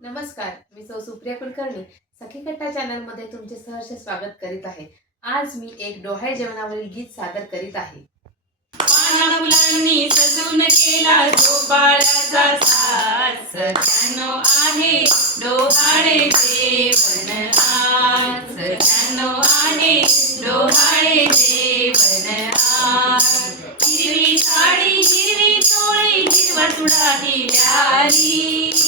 नमस्कार मी सौ सुप्रिया कुलकर्णी. सखी कट्टा चॅनलमध्ये तुमचे सहर्ष स्वागत करीत आहे. आज मी एक डोहाळे जेवणावरील गीत सादर करीत आहे. मुलांनी फुलांनी सजून केला झोपाळ्याचा साज. सख्यानो आहे डोहाळे जेवण आज. सख्यानो आहे डोहाळे जेवण आज. हिरवी साडी हिरवी चोळी हिरवा चुडा दिल्याली. हिरवी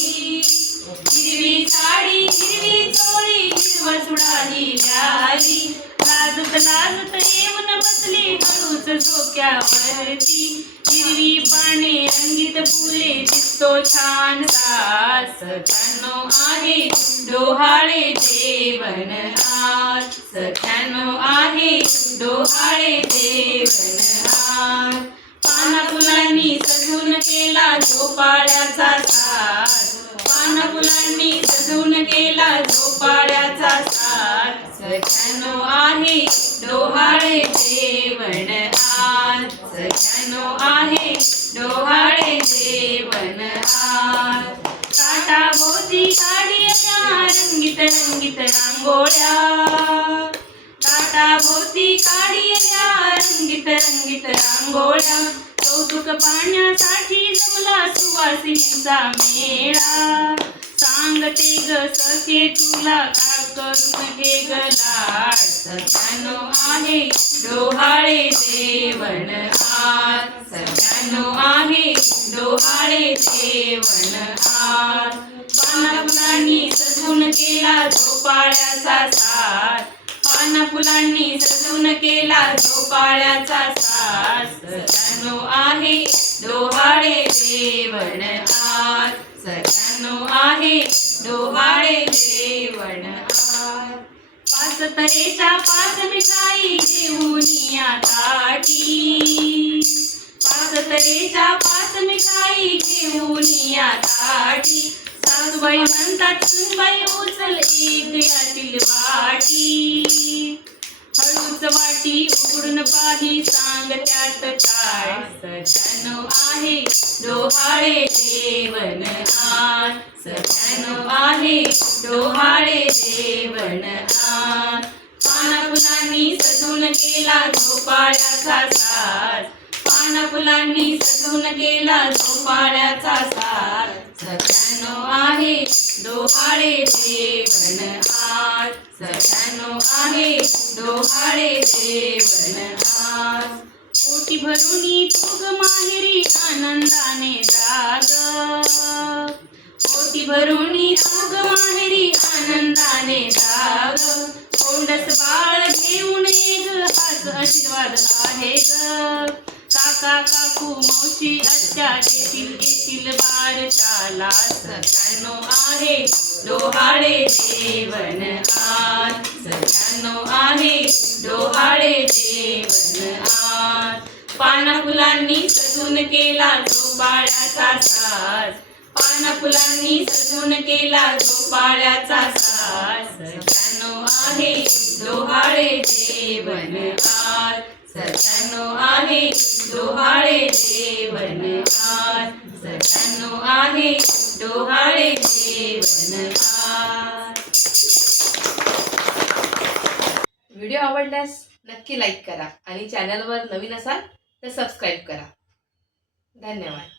हळूच झोक्यावरती हिरवी पाने रंगीत फुले दिसतो छान. सास सख्यानो आहे डोहाळे जेवण हार सख्यानो आहे डोहाळे जेवण हार पाना फुलांनी सजून केला झोपाळ्याचा साज पाना फुलांनी सजून केला झोपाळ्याचा साज सख्यानो आहे डोहाळे जेवण आज सख्यानो आहे डोहाळे जेवण काटा भोवती काढिया रंगीत रंगीत रांगोळ्या. काटा भोवती काढिया रंगीत रंगीत रांगोळ्या. कौतुक पाहण्यासाठी जमला सुवासिनीचा मेळा. सांगते ग सखे तुला करून हे ग लाड आहे डोहाळे जेवण आज सख्यानो आहे डोहाळे जेवण आज पाना फुलांनी सजून केला झोपाळ्याचा साज पाना फुलांनी सजून केला झोपाळ्याचा साज सख्यानो आहे डोहाळे जेवण आज सख्यानो आहे डोहाळे जेवण पाच तरेच्या पाच मिठाई घेऊन या ताटी. पाच तरेच्या पाच मिठाई घेऊन या ताटी. सासूबाई म्हणतात सुनबाई उचल एक यातील वाटी. हळूच पाठी उघडून पाही सांग त्यात काय? सख्यानो आहे डोहाळे जेवण आज सख्यानो आहे डोहाळे जेवण आज पाना फुलांनी सजून केला झोपाळ्याचा साज. पाना फुलांनी सजून केला झोपाळ्याचा साज. डोहाळे जेवण आज पोटी भरून तुग माहेरी आनंदाने जाग पोटी भरून तुग माहेरी आनंदाने जाग कोंडस बाळ घेऊन ये ग हाच आशीर्वाद आहे ग. काका काकू मावशी आत्या येतील येतील बारशाला सख्यानो आहे डोहाळे जेवण आज. सख्यानो आहे डोहाळे जेवण आज. पाना फुलांनी सजून केला झोपाळ्याचा साज. पाना फुलांनी सजून केला झोपाळ्याचा साज. सख्यानो आहे डोहाळे जेवण आज आहे डोहाळे जेवण आज. सख्यानो आहे डोहाळे जेवण आज. व्हिडिओ आवडल्यास नक्की लाईक करा आणि चॅनलवर नवीन असाल तर सबस्क्राईब करा. धन्यवाद.